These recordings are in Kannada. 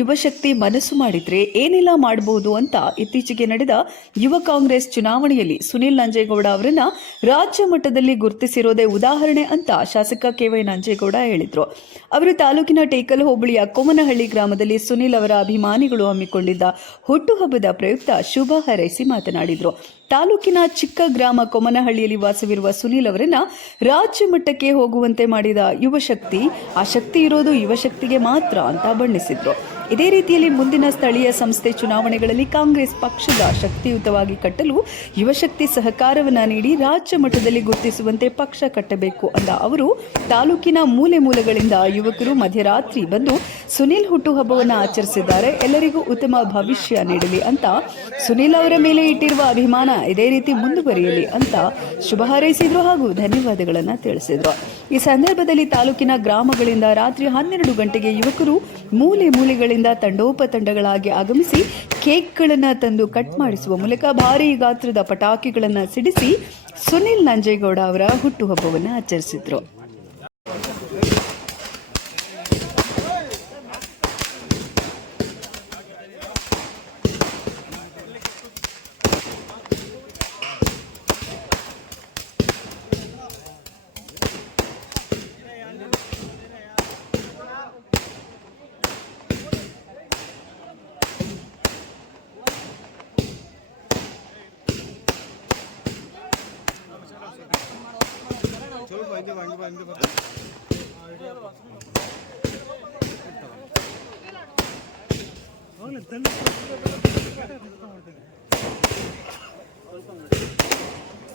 ಯುವಶಕ್ತಿ ಮನಸ್ಸು ಮಾಡಿದ್ರೆ ಏನೆಲ್ಲ ಮಾಡಬಹುದು ಅಂತ ಇತ್ತೀಚೆಗೆ ನಡೆದ ಯುವ ಕಾಂಗ್ರೆಸ್ ಚುನಾವಣೆಯಲ್ಲಿ ಸುನಿಲ್ ನಂಜೇಗೌಡ ಅವರನ್ನ ರಾಜ್ಯ ಮಟ್ಟದಲ್ಲಿ ಗುರುತಿಸಿರೋದೇ ಉದಾಹರಣೆ ಅಂತ ಶಾಸಕ ಕೆ.ವೈ. ನಂಜೇಗೌಡ ಹೇಳಿದ್ರು. ಅವರು ತಾಲೂಕಿನ ಟೇಕಲ್ ಹೋಬಳಿಯ ಕೊಮನಹಳ್ಳಿ ಗ್ರಾಮದಲ್ಲಿ ಸುನಿಲ್ ಅವರ ಅಭಿಮಾನಿಗಳು ಹಮ್ಮಿಕೊಂಡಿದ್ದ ಹುಟ್ಟುಹಬ್ಬದ ಪ್ರಯುಕ್ತ ಶುಭ ಹಾರೈಸಿ ಮಾತನಾಡಿದರು. ತಾಲೂಕಿನ ಚಿಕ್ಕ ಗ್ರಾಮ ಕೊಮನಹಳ್ಳಿಯಲ್ಲಿ ವಾಸವಿರುವ ಸುನಿಲ್ ಅವರನ್ನ ರಾಜ್ಯ ಮಟ್ಟಕ್ಕೆ ಹೋಗುವಂತೆ ಮಾಡಿದ ಯುವಶಕ್ತಿ, ಆ ಶಕ್ತಿ ಇರೋದು ಯುವಶಕ್ತಿಗೆ ಮಾತ್ರ ಅಂತ ಬಣ್ಣಿಸಿದ್ರು. ಇದೇ ರೀತಿಯಲ್ಲಿ ಮುಂದಿನ ಸ್ಥಳೀಯ ಸಂಸ್ಥೆ ಚುನಾವಣೆಗಳಲ್ಲಿ ಕಾಂಗ್ರೆಸ್ ಪಕ್ಷದ ಶಕ್ತಿಯುತವಾಗಿ ಕಟ್ಟಲು ಯುವಶಕ್ತಿ ಸಹಕಾರವನ್ನ ನೀಡಿ ರಾಜ್ಯ ಮಟ್ಟದಲ್ಲಿ ಗುರುತಿಸುವಂತೆ ಪಕ್ಷ ಕಟ್ಟಬೇಕು ಅಂದ ಅವರು, ತಾಲೂಕಿನ ಮೂಲೆ ಮೂಲೆಗಳಿಂದ ಯುವಕರು ಮಧ್ಯರಾತ್ರಿ ಬಂದು ಸುನಿಲ್ ಹುಟ್ಟುಹಬ್ಬವನ್ನು ಆಚರಿಸಿದ್ದಾರೆ. ಎಲ್ಲರಿಗೂ ಉತ್ತಮ ಭವಿಷ್ಯ ನೀಡಲಿ ಅಂತ, ಸುನಿಲ್ ಅವರ ಮೇಲೆ ಇಟ್ಟಿರುವ ಅಭಿಮಾನ ಇದೇ ರೀತಿ ಮುಂದುವರಿಯಲಿ ಅಂತ ಶುಭ ಹಾರೈಸಿದ್ರು ಹಾಗೂ ಧನ್ಯವಾದಗಳನ್ನು ತಿಳಿಸಿದ್ರು. ಈ ಸಂದರ್ಭದಲ್ಲಿ ತಾಲೂಕಿನ ಗ್ರಾಮಗಳಿಂದ ರಾತ್ರಿ 12 ಗಂಟೆಗೆ ಯುವಕರು ಮೂಲೆ ಮೂಲೆಗಳಿಂದ ತಂಡೋಪತಂಡಗಳಾಗಿ ಆಗಮಿಸಿ ಕೇಕ್ಗಳನ್ನು ತಂದು ಕಟ್ ಮಾಡಿಸುವ ಮೂಲಕ ಭಾರೀ ಗಾತ್ರದ ಪಟಾಕಿಗಳನ್ನು ಸಿಡಿಸಿ ಸುನಿಲ್ ನಂಜೇಗೌಡ ಅವರ ಹುಟ್ಟುಹಬ್ಬವನ್ನು ಆಚರಿಸಿದ್ರು.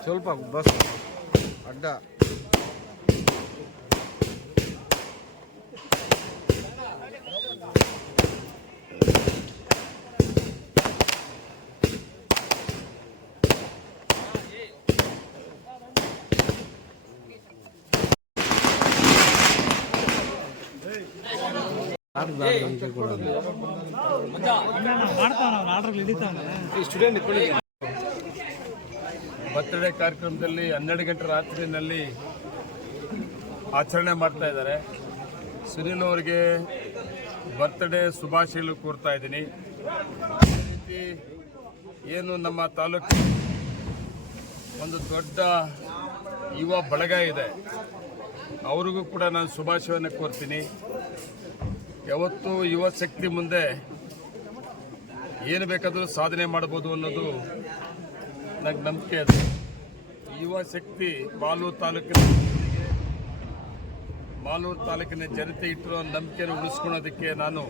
ಸ್ವಲ್ಪ ಬಸ್ ಅಡ್ಡ ಬರ್ತ್ಡೇ ಕಾರ್ಯಕ್ರಮದಲ್ಲಿ 12 ಗಂಟೆ ರಾತ್ರಿಯಲ್ಲಿ ಆಚರಣೆ ಮಾಡ್ತಾ ಇದ್ದಾರೆ. ಸುನಿಲ್ ಅವರಿಗೆ ಬರ್ತ್ಡೇ ಶುಭಾಶಯಗಳು ಕೋರ್ತಾ ಇದ್ದೀನಿ. ಅದೇ ರೀತಿ ಏನು ನಮ್ಮ ತಾಲೂಕು ಒಂದು ದೊಡ್ಡ ಯುವ ಬಳಗ ಇದೆ, ಅವ್ರಿಗೂ ಕೂಡ ನಾನು ಶುಭಾಶಯವನ್ನು ಕೋರ್ತೀನಿ. ಯಾವತ್ತೂ ಯುವ ಶಕ್ತಿ ಮುಂದೆ ಏನು ಬೇಕಾದರೂ ಸಾಧನೆ ಮಾಡ್ಬೋದು ಅನ್ನೋದು ನನಗೆ ನಂಬಿಕೆ ಇದೆ. ಯುವ ಶಕ್ತಿ ಮಾಲೂರು ತಾಲೂಕಿನ ಜನತೆ ಇಟ್ಟಿರೋ ನಂಬಿಕೆಯನ್ನು ಉಳಿಸ್ಕೊಳ್ಳೋದಕ್ಕೆ ನಾನು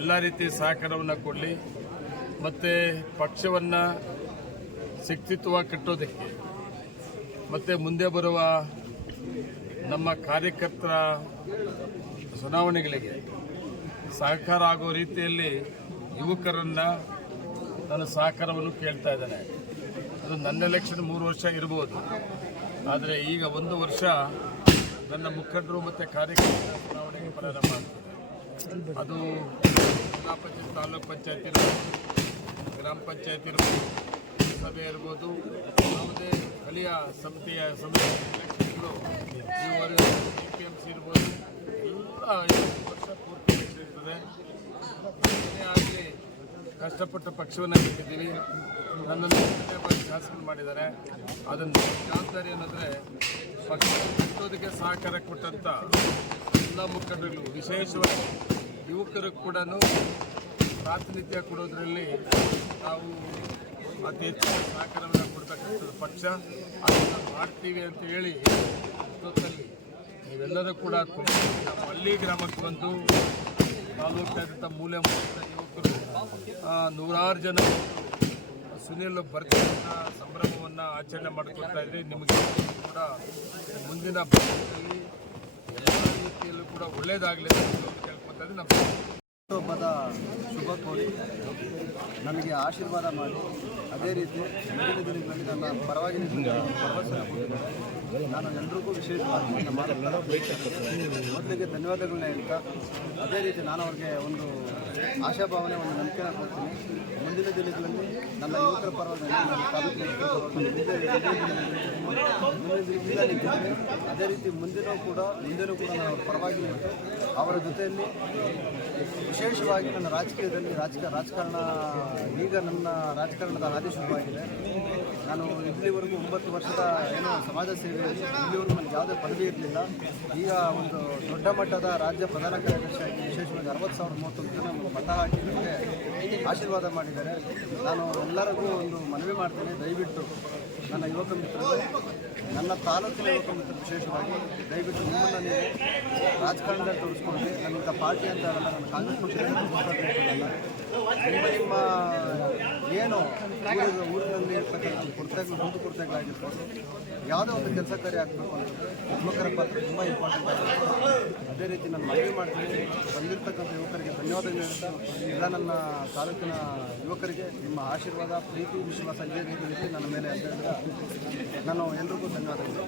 ಎಲ್ಲ ರೀತಿ ಸಹಕಾರವನ್ನು ಕೊಡಲಿ, ಮತ್ತು ಪಕ್ಷವನ್ನು ಶಕ್ತಿತ್ವವಾಗಿ ಕಟ್ಟೋದಕ್ಕೆ, ಮತ್ತು ಮುಂದೆ ಬರುವ ನಮ್ಮ ಕಾರ್ಯಕರ್ತರ ಚುನಾವಣೆಗಳಿಗೆ ಸಹಕಾರ ಆಗೋ ರೀತಿಯಲ್ಲಿ ಯುವಕರನ್ನು ನಾನು ಸಹಕಾರವನ್ನು ಕೇಳ್ತಾ ಇದ್ದೇನೆ. ಅದು ನನ್ನ ಎಲೆಕ್ಷನ್ 3 ವರ್ಷ ಇರ್ಬೋದು, ಆದರೆ ಈಗ 1 ವರ್ಷ ನನ್ನ ಮುಖಂಡರು ಮತ್ತು ಕಾರ್ಯಕರ್ತರ ಚುನಾವಣೆಗೆ ಪ್ರಾರಂಭ ಆಗ್ತದೆ. ಅದು ಜಿಲ್ಲಾ ಪಂಚಾಯತ್, ತಾಲೂಕು ಪಂಚಾಯತ್ ಇರ್ಬೋದು, ಗ್ರಾಮ ಪಂಚಾಯತ್ ಇರ್ಬೋದು, ಸಭೆ ಇರ್ಬೋದು, ಯಾವುದೇ ಸ್ಥಳೀಯ ಸಮಿತಿಯ ಎಲೆಕ್ಷನ್ಗಳು ಈವರೆಗೂ APMC ಇರ್ಬೋದು, ಎಲ್ಲ 5 ವರ್ಷ ಪೂರ್ತಿ ಇರ್ತದೆ. ಆಗಲಿ ಕಷ್ಟಪಟ್ಟು ಪಕ್ಷವನ್ನು ಕಟ್ಟಿದ್ದೀವಿ. ನನ್ನನ್ನು ಶಾಸಕರು ಮಾಡಿದ್ದಾರೆ. ಅದನ್ನು ಜವಾಬ್ದಾರಿ ಏನಂದರೆ ಪಕ್ಷ ಕಟ್ಟೋದಕ್ಕೆ ಸಹಕಾರ ಕೊಟ್ಟಂಥ ಎಲ್ಲ ಮುಖಂಡರು, ವಿಶೇಷವಾಗಿ ಯುವಕರು ಕೂಡ ಪ್ರಾತಿನಿಧ್ಯ ಕೊಡೋದ್ರಲ್ಲಿ ನಾವು ಅತಿ ಹೆಚ್ಚಿನ ಸಹಕಾರವನ್ನು ಕೊಡ್ತಕ್ಕಂಥದ್ದು ಪಕ್ಷ. ಅದನ್ನು ಮಾಡ್ತೀವಿ ಅಂತ ಹೇಳಿ ಜೊತೆಯಲ್ಲಿ ನೀವೆಲ್ಲರೂ ಕೂಡ ನಮ್ಮ ಹಳ್ಳಿ ಗ್ರಾಮಕ್ಕೆ ಬಂದು ತಾಲೂಕಿನಾದ್ಯಂತ ಮೂಲೆ ಮೂಲೆಯ ಯುವಕರು ನೂರಾರು ಜನ ಸುನಿಲ್ ಬರ್ತ್ಡೇ ಸಂಭ್ರಮವನ್ನು ಆಚರಣೆ ಮಾಡಿಕೊಳ್ತಾ ಇದ್ರಿ. ನಿಮಗೆ ಕೂಡ ಮುಂದಿನ ಭವಿಷ್ಯದಲ್ಲಿ ಎಲ್ಲ ರೀತಿಯಲ್ಲೂ ಕೂಡ ಒಳ್ಳೆಯದಾಗಲಿ ಅಂತ ಕೇಳ್ಕೊತಾ ಇದ್ದೀನಿ. ನಮ್ಮ ಹುಟ್ಟುಹಬ್ಬದ ಶುಭ ಕೋರಿ ನಮಗೆ ಆಶೀರ್ವಾದ ಮಾಡಿ, ಅದೇ ರೀತಿ ಮುಂದಿನ ದಿನಗಳಲ್ಲಿ ನನ್ನ ಪರವಾಗಿ ಭರವಸೆ ಕೊಟ್ಟಿದ್ದಾರೆ. ನಾನು ಎಲ್ರಿಗೂ ವಿಶೇಷವಾಗಿ ನನ್ನ ಮೊದಲಿಗೆ ಧನ್ಯವಾದಗಳನ್ನ ಹೇಳ್ತಾ, ಅದೇ ರೀತಿ ನಾನು ಅವ್ರಿಗೆ ಒಂದು ಆಶಾಭಾವನೆ, ಒಂದು ನಂಬಿಕೆನ ಕೊಡ್ತೀನಿ. ಮುಂದಿನ ದಿನಗಳಲ್ಲಿ ನನ್ನ ಯುವಕರ ಪರವಾಗಿ ನನ್ನ ತಾಲೂಕಿನ ಯುವಕರ ಪರವಾಗಿ ಅದೇ ರೀತಿ ಮುಂದಿನೂ ಕೂಡ ನಾನು ಅವ್ರ ಪರವಾಗಿ ನಿಂತು ಅವರ ಜೊತೆಯಲ್ಲಿ ವಿಶೇಷವಾಗಿ ನನ್ನ ರಾಜಕೀಯದಲ್ಲಿ ರಾಜಕಾರಣ ಈಗ ನನ್ನ ರಾಜಕಾರಣದ ಹಾದಿ ಶುರುವಾಗಿದೆ. ನಾನು ಇಲ್ಲಿವರೆಗೂ 9 ವರ್ಷದ ಏನೋ ಸಮಾಜ ಸೇವೆಯಲ್ಲಿ ಇಲ್ಲಿವರೆಗೂ ನನಗೆ ಯಾವುದೇ ಪದವಿ ಇರಲಿಲ್ಲ. ಈಗ ಒಂದು ದೊಡ್ಡ ಮಟ್ಟದ ರಾಜ್ಯ ಪ್ರಧಾನ ಕಾರ್ಯದರ್ಶಿಯಾಗಿ ವಿಶೇಷವಾಗಿ 60,039 ಜನ ಮತ ಹಾಕಿ ನನಗೆ ಆಶೀರ್ವಾದ ಮಾಡಿದ್ದಾರೆ. ನಾನು ಎಲ್ಲರಿಗೂ ಒಂದು ಮನವಿ ಮಾಡ್ತೀನಿ, ದಯವಿಟ್ಟು ನನ್ನ ಯುವಕ ಮಿತ್ರರು, ನನ್ನ ತಾಲೂಕಿನ ಯುವಕ ಮಿತ್ರರು ವಿಶೇಷವಾಗಿ ದಯವಿಟ್ಟು ನಿಮ್ಮನ್ನು ನೀವು ರಾಜಕಾರಣದಲ್ಲಿ ತೋರಿಸ್ಕೊಳ್ಳಿ. ನನ್ನಿಂದ ಪಾರ್ಟಿ ಅಂತ ಅಲ್ಲ, ನನ್ನ ಕಾಂಗ್ರೆಸ್ ಪಕ್ಷದಲ್ಲಿ ನಿಮ್ಮ ಏನು ಊರಿನಲ್ಲಿ ಇರ್ತಕ್ಕಂಥ ಕೊರತೆಗಳಾಗಿರ್ಬೋದು, ಯಾವುದೋ ಒಂದು ಕೆಲಸ ಕಾರ್ಯ ಆಗಬೇಕು ಅಂತ ಯುವಕರ ಪಾತ್ರ ತುಂಬ ಇಂಪಾರ್ಟೆಂಟ್ ಆಗುತ್ತೆ. ಅದೇ ರೀತಿ ನಾನು ಮನವಿ ಮಾಡ್ತೀನಿ, ಬಂದಿರತಕ್ಕಂಥ ಯುವಕರಿಗೆ ಧನ್ಯವಾದಗಳು ಹೇಳ್ತಾ, ಎಲ್ಲ ನನ್ನ ತಾಲೂಕಿನ ಯುವಕರಿಗೆ ನಿಮ್ಮ ಆಶೀರ್ವಾದ, ಪ್ರೀತಿ, ವಿಶ್ವಾಸ ಇದೇ ರೀತಿ ನನ್ನ ಮೇಲೆ ಅಂತ ಹೇಳಿದ್ರೆ ನಾನು ಎಲ್ರಿಗೂ ಧನ್ಯವಾದಗಳು.